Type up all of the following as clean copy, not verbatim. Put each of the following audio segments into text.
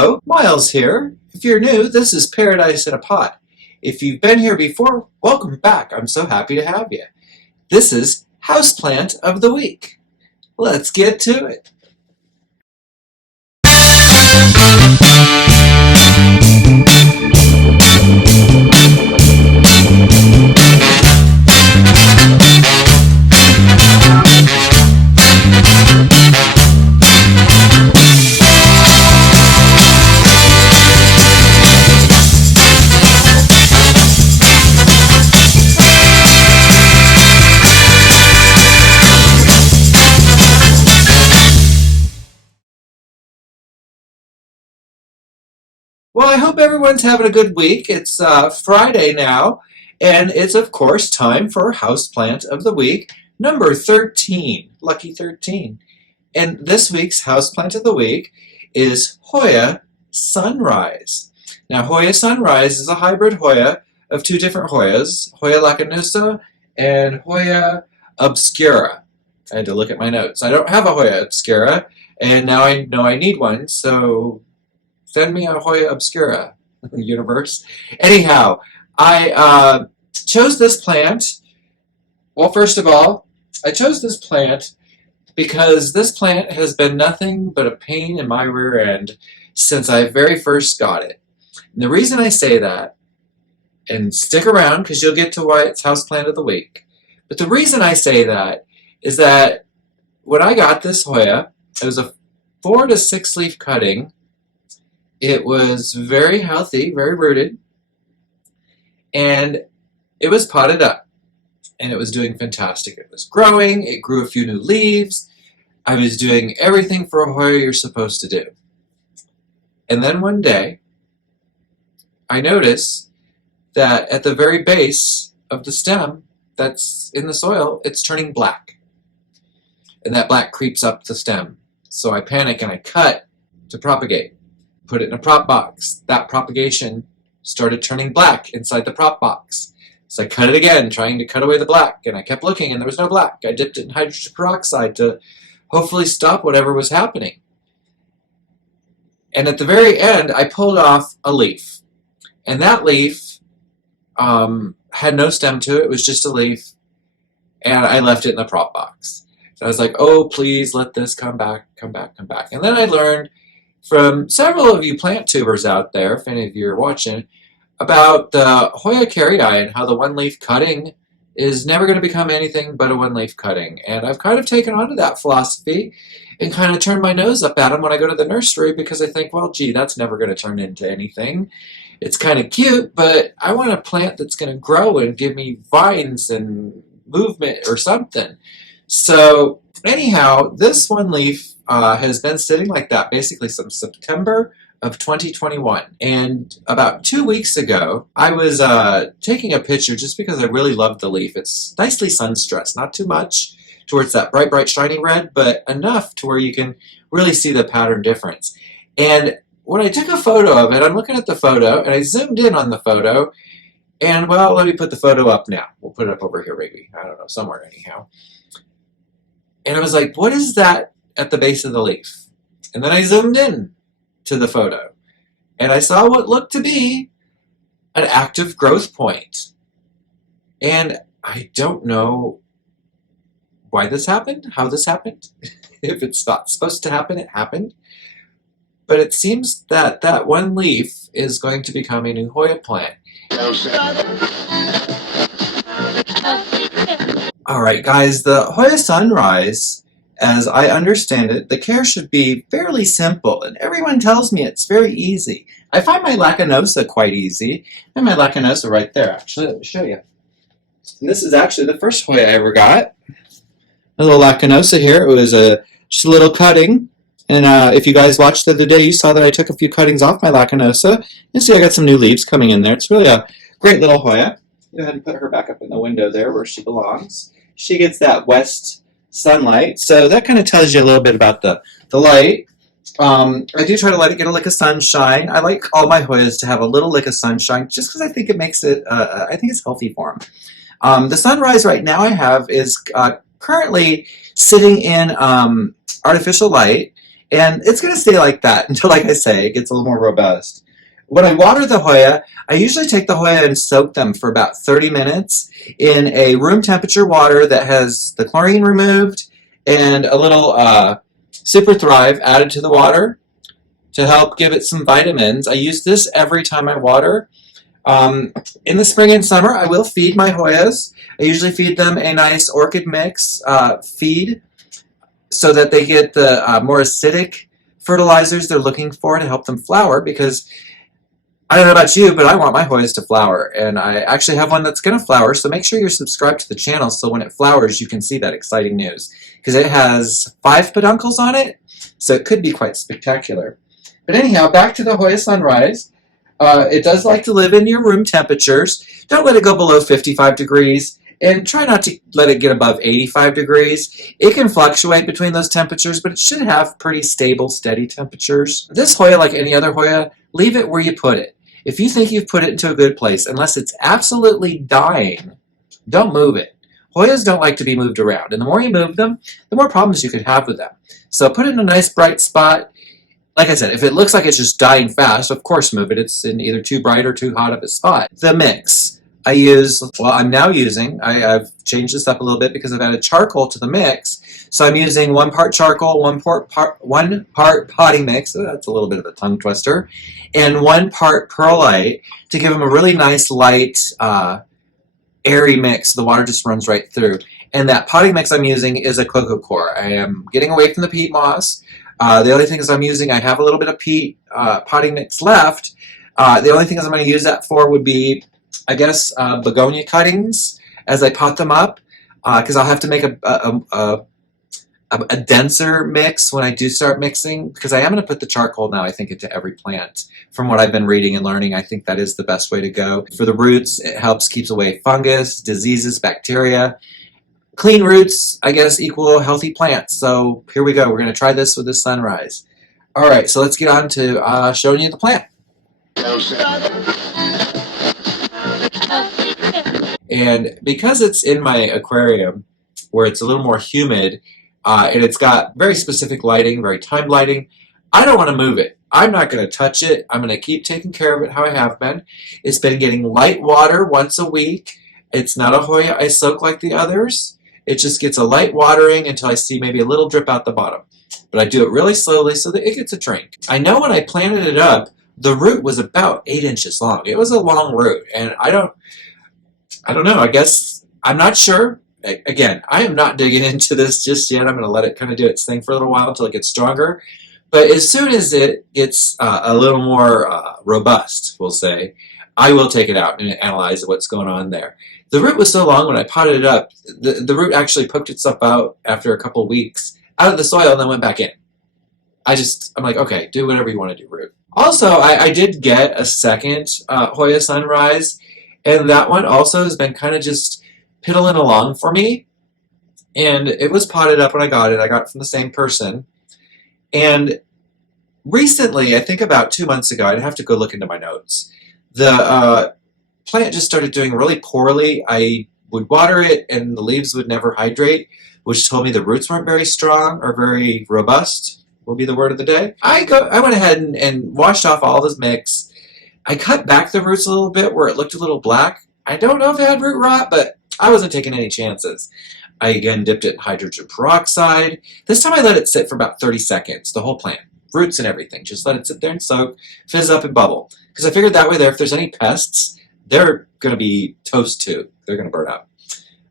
Hello, Miles here. If you're new, this is Paradise in a Pot. If you've been here before, welcome back. I'm so happy to have you. This is Houseplant of the Week. Let's get to it. Well, I hope everyone's having a good week. It's Friday now, and it's, of course, time for Houseplant of the Week, number 13, lucky 13. And this week's Houseplant of the Week is Hoya Sunrise. Now, Hoya Sunrise is a hybrid Hoya of two different Hoyas, Hoya lacanosa and Hoya obscura. I had to look at my notes. I don't have a Hoya obscura, and now I know I need one, so send me a Hoya obscura, universe. Anyhow, I chose this plant. Well, first of all, I chose this plant because this plant has been nothing but a pain in my rear end since I very first got it. And the reason I say that, and stick around because you'll get to why it's Houseplant of the Week, but the reason I say that is that when I got this Hoya, it was a 4 to 6 leaf cutting. It was very healthy, very rooted, and it was potted up, and it was doing fantastic. It was growing, it grew a few new leaves. I was doing everything for a Hoya you're supposed to do. And then one day, I noticed that at the very base of the stem that's in the soil, it's turning black. And that black creeps up the stem. So I panic and I cut to propagate. Put it in a prop box. That propagation started turning black inside the prop box. So I cut it again, trying to cut away the black, and I kept looking and there was no black. I dipped it in hydrogen peroxide to hopefully stop whatever was happening. And at the very end, I pulled off a leaf. And that leaf had no stem to it. It was just a leaf. And I left it in the prop box. So I was like, oh, please let this come back, come back, come back. And then I learned from several of you plant tubers out there, if any of you are watching, about the Hoya caryi and how the one-leaf cutting is never going to become anything but a one-leaf cutting. And I've kind of taken on to that philosophy and kind of turned my nose up at them when I go to the nursery because I think, well, gee, that's never going to turn into anything. It's kind of cute, but I want a plant that's going to grow and give me vines and movement or something. So anyhow, this one leaf has been sitting like that basically since September of 2021. And about 2 weeks ago, I was taking a picture just because I really loved the leaf. It's nicely sun-stressed, not too much towards that bright, bright, shiny red, but enough to where you can really see the pattern difference. And when I took a photo of it, I'm looking at the photo, and I zoomed in on the photo, and, well, let me put the photo up now. We'll put it up over here, maybe. I don't know, somewhere anyhow. And I was like, what is that at the base of the leaf? And then I zoomed in to the photo, and I saw what looked to be an active growth point. And I don't know why this happened, how this happened. If it's not supposed to happen, it happened. But it seems that that one leaf is going to become a new Hoya plant. All right, guys, the Hoya Sunrise, as I understand it, the care should be fairly simple, and everyone tells me it's very easy. I find my lacanosa quite easy, and my lacanosa right there, actually, let me show you. And this is actually the first Hoya I ever got. A little lacanosa here. It was just a little cutting, and if you guys watched the other day, you saw that I took a few cuttings off my lacanosa. You see I got some new leaves coming in there. It's really a great little Hoya. Go ahead and put her back up in the window there where she belongs. She gets that west sunlight, so that kind of tells you a little bit about the light. I do try to let it get a lick of sunshine. I like all my Hoyas to have a little lick of sunshine just because I think it makes it, I think it's healthy for them. The Sunrise right now I have is currently sitting in artificial light, And it's going to stay like that until, like I say, it gets a little more robust. When I water the Hoya, I usually take the Hoya and soak them for about 30 minutes in a room temperature water that has the chlorine removed and a little Super Thrive added to the water to help give it some vitamins. I use this every time I water. In the spring and summer, I will feed my Hoyas. I usually feed them a nice orchid mix feed so that they get the more acidic fertilizers they're looking for to help them flower, because I don't know about you, but I want my Hoyas to flower, and I actually have one that's going to flower, so make sure you're subscribed to the channel so when it flowers you can see that exciting news, because it has 5 peduncles on it, so it could be quite spectacular. But anyhow, back to the Hoya Sunrise. It does like to live in your room temperatures. Don't let it go below 55 degrees, and try not to let it get above 85 degrees. It can fluctuate between those temperatures, but it should have pretty stable, steady temperatures. This Hoya, like any other Hoya, leave it where you put it. If you think you've put it into a good place, unless it's absolutely dying, don't move it. Hoyas don't like to be moved around, and the more you move them, the more problems you could have with them. So put it in a nice bright spot. Like I said, if it looks like it's just dying fast, of course move it. It's in either too bright or too hot of a spot. The mix I use, well, I'm now using, I've changed this up a little bit because I've added charcoal to the mix. So I'm using 1 part charcoal, 1 part potting mix, so that's a little bit of a tongue twister, and 1 part perlite to give them a really nice, light, airy mix. The water just runs right through. And that potting mix I'm using is a coco coir. I am getting away from the peat moss. The only things I'm using, I have a little bit of peat potting mix left. The only things I'm going to use that for would be, I guess, begonia cuttings as I pot them up, because I'll have to make a denser mix when I do start mixing, because I am going to put the charcoal now, I think, into every plant. From what I've been reading and learning, I think that is the best way to go. For the roots, it helps, keeps away fungus, diseases, bacteria. Clean roots, I guess, equal healthy plants. So here we go. We're going to try this with the Sunrise. All right, so let's get on to showing you the plant. And because it's in my aquarium, where it's a little more humid, and it's got very specific lighting, very timed lighting, I don't want to move it. I'm not going to touch it. I'm going to keep taking care of it how I have been. It's been getting light water once a week. It's not a Hoya I soak like the others. It just gets a light watering until I see maybe a little drip out the bottom. But I do it really slowly so that it gets a drink. I know when I planted it up, the root was about 8 inches long. It was a long root, and I don't know. I guess I'm not sure. Again, I am not digging into this just yet. I'm going to let it kind of do its thing for a little while until it gets stronger. But as soon as it gets a little more robust, we'll say, I will take it out and analyze what's going on there. The root was so long when I potted it up, the root actually poked itself out after a couple weeks out of the soil and then went back in. I'm like, okay, do whatever you want to do, root. Also, I did get a second Hoya Sunrise, and that one also has been kind of just piddling along for me. And it was potted up when I got it. I got it from the same person. And recently, I think about 2 months ago, I'd have to go look into my notes, the plant just started doing really poorly. I would water it and the leaves would never hydrate, which told me the roots weren't very strong or very robust, will be the word of the day. I went ahead and washed off all this mix. I cut back the roots a little bit where it looked a little black. I don't know if it had root rot, but I wasn't taking any chances. I again dipped it in hydrogen peroxide. This time I let it sit for about 30 seconds, the whole plant, roots and everything. Just let it sit there and soak, fizz up and bubble. Because I figured that way there, if there's any pests, they're going to be toast too. They're going to burn up.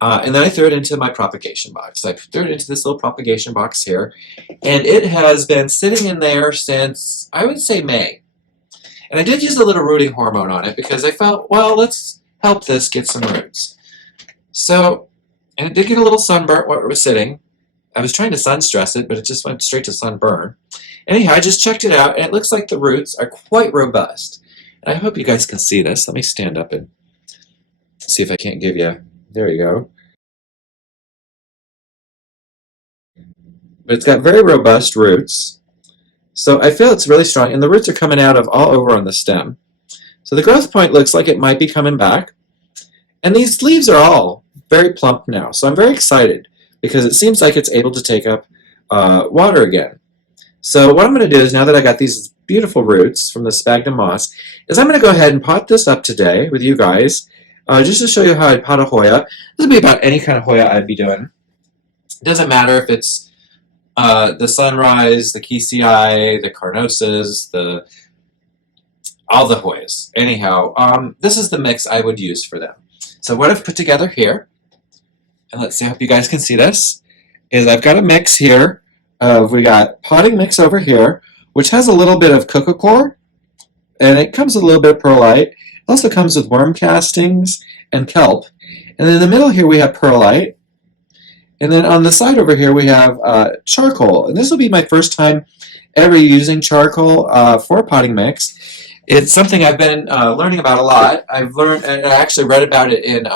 And then I threw it into my propagation box. I threw it into this little propagation box here. And it has been sitting in there since, I would say, May. And I did use a little rooting hormone on it because I felt, well, let's help this get some roots. So, and it did get a little sunburnt where it was sitting. I was trying to sun stress it, but it just went straight to sunburn. Anyhow, I just checked it out, and it looks like the roots are quite robust. And I hope you guys can see this. Let me stand up and see if I can't give you, there you go. But it's got very robust roots. So I feel it's really strong, and the roots are coming out of all over on the stem. So the growth point looks like it might be coming back. And these leaves are all very plump now. So I'm very excited because it seems like it's able to take up water again. So what I'm going to do is, now that I got these beautiful roots from the sphagnum moss, is I'm going to go ahead and pot this up today with you guys, just to show you how I pot a Hoya. This will be about any kind of Hoya I'd be doing. It doesn't matter if it's the Sunrise, the Keysii, the Carnosus, all the Hoyas. Anyhow, this is the mix I would use for them. So what I've put together here, and let's see, I hope you guys can see this, is I've got a mix here of, we got potting mix over here, which has a little bit of coco-coir, and it comes with a little bit of perlite. It also comes with worm castings and kelp. And then in the middle here we have perlite. And then on the side over here we have charcoal. And this will be my first time ever using charcoal for a potting mix. It's something I've been learning about a lot. I've learned, and I actually read about it in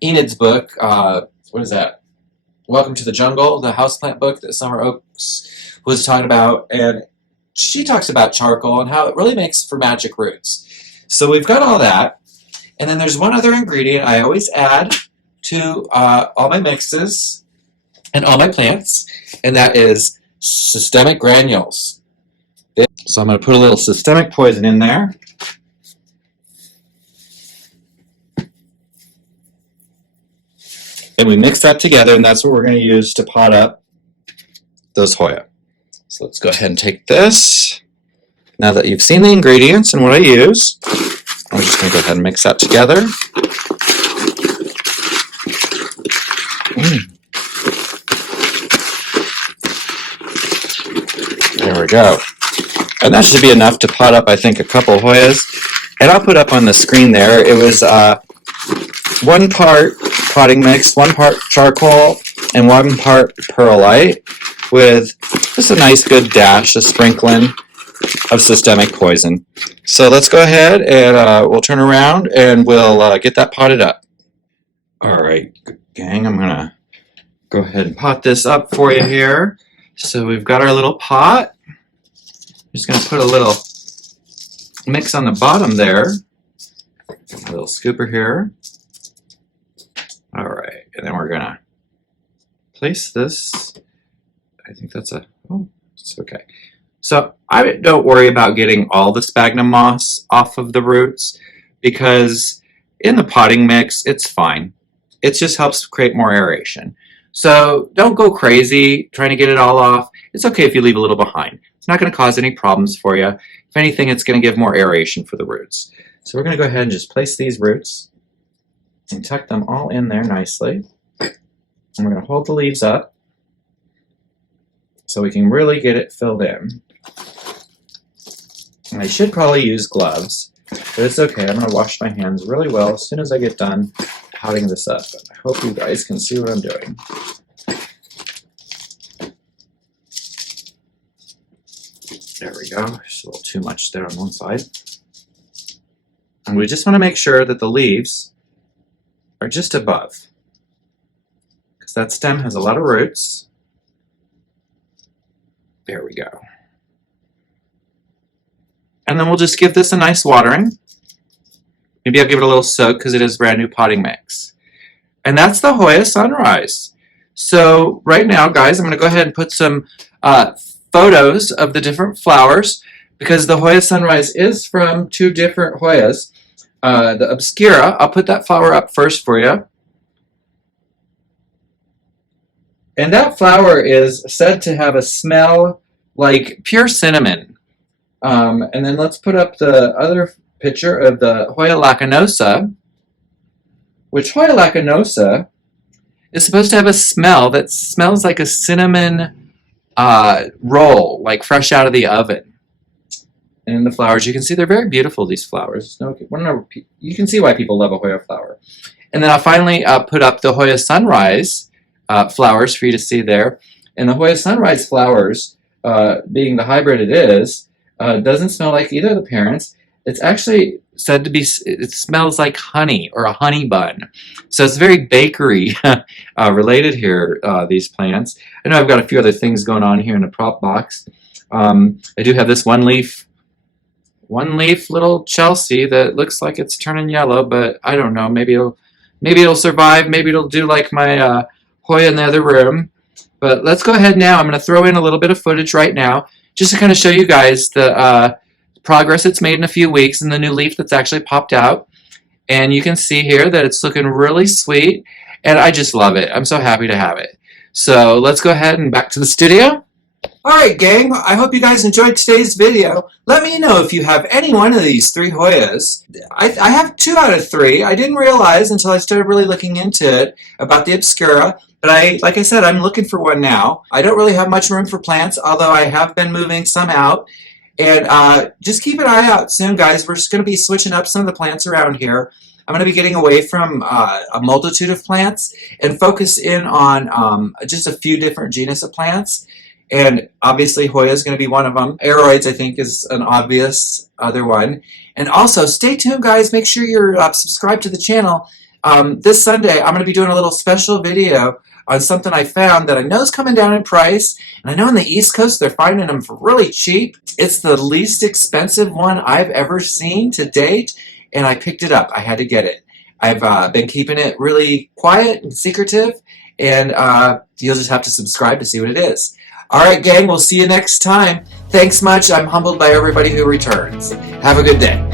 Enid's book. What is that? Welcome to the Jungle, the houseplant book that Summer Oaks was talking about. And she talks about charcoal and how it really makes for magic roots. So we've got all that. And then there's one other ingredient I always add to all my mixes and all my plants, and that is systemic granules. So I'm going to put a little systemic poison in there. And we mix that together, and that's what we're going to use to pot up those Hoya. So let's go ahead and take this. Now that you've seen the ingredients and what I use, I'm just going to go ahead and mix that together. There we go. And that should be enough to pot up, I think, a couple Hoyas. And I'll put up on the screen there, it was 1 part potting mix, 1 part charcoal, and 1 part perlite, with just a nice good dash, a sprinkling of systemic poison. So let's go ahead and we'll turn around and we'll get that potted up. All right, gang, I'm gonna go ahead and pot this up for you here. So we've got our little pot. Just gonna put a little mix on the bottom there. A little scooper here. All right, and then we're gonna place this. I think that's it's okay. So I don't worry about getting all the sphagnum moss off of the roots, because in the potting mix, it's fine. It just helps create more aeration. So don't go crazy trying to get it all off. It's okay if you leave a little behind. It's not going to cause any problems for you. If anything, it's going to give more aeration for the roots. So we're going to go ahead and just place these roots and tuck them all in there nicely. And we're going to hold the leaves up so we can really get it filled in. And I should probably use gloves, but it's okay. I'm going to wash my hands really well as soon as I get done potting this up. I hope you guys can see what I'm doing. There we go. There's a little too much there on one side. And we just want to make sure that the leaves are just above, because that stem has a lot of roots. There we go. And then we'll just give this a nice watering. Maybe I'll give it a little soak because it is brand new potting mix. And that's the Hoya Sunrise. So right now, guys, I'm going to go ahead and put some photos of the different flowers, because the Hoya Sunrise is from 2 different Hoyas. The Obscura, I'll put that flower up first for you. And that flower is said to have a smell like pure cinnamon. And then let's put up the other picture of the Hoya lacanosa, which Hoya lacanosa is supposed to have a smell that smells like a cinnamon roll, like fresh out of the oven. And the flowers, you can see they're very beautiful, these flowers. You can see why people love a Hoya flower. And then I'll finally put up the Hoya Sunrise flowers for you to see there. And the Hoya Sunrise flowers, being the hybrid it is, doesn't smell like either of the parents. It's actually said to be, it smells like honey or a honey bun. So it's very bakery related here, these plants. I know I've got a few other things going on here in the prop box. I do have this one leaf little Chelsea that looks like it's turning yellow, but I don't know. Maybe it'll survive. Maybe it'll do like my Hoya in the other room. But let's go ahead now. I'm going to throw in a little bit of footage right now just to kind of show you guys the progress it's made in a few weeks and the new leaf that's actually popped out. And you can see here that it's looking really sweet, and I just love it. I'm so happy to have it. So let's go ahead and back to the studio. Alright gang, I hope you guys enjoyed today's video. Let me know if you have any one of these 3 Hoyas. I have 2 out of 3. I didn't realize until I started really looking into it about the Obscura, but like I said, I'm looking for one now. I don't really have much room for plants, although I have been moving some out. And just keep an eye out soon, guys. We're just going to be switching up some of the plants around here. I'm going to be getting away from a multitude of plants and focus in on just a few different genus of plants. And obviously Hoya is going to be one of them. Aroids, I think, is an obvious other one. And also, stay tuned, guys. Make sure you're subscribed to the channel. This Sunday, I'm going to be doing a little special video on something I found that I know is coming down in price. And I know on the East Coast, they're finding them for really cheap. It's the least expensive one I've ever seen to date. And I picked it up. I had to get it. I've been keeping it really quiet and secretive. And you'll just have to subscribe to see what it is. Alright gang, we'll see you next time. Thanks much. I'm humbled by everybody who returns. Have a good day.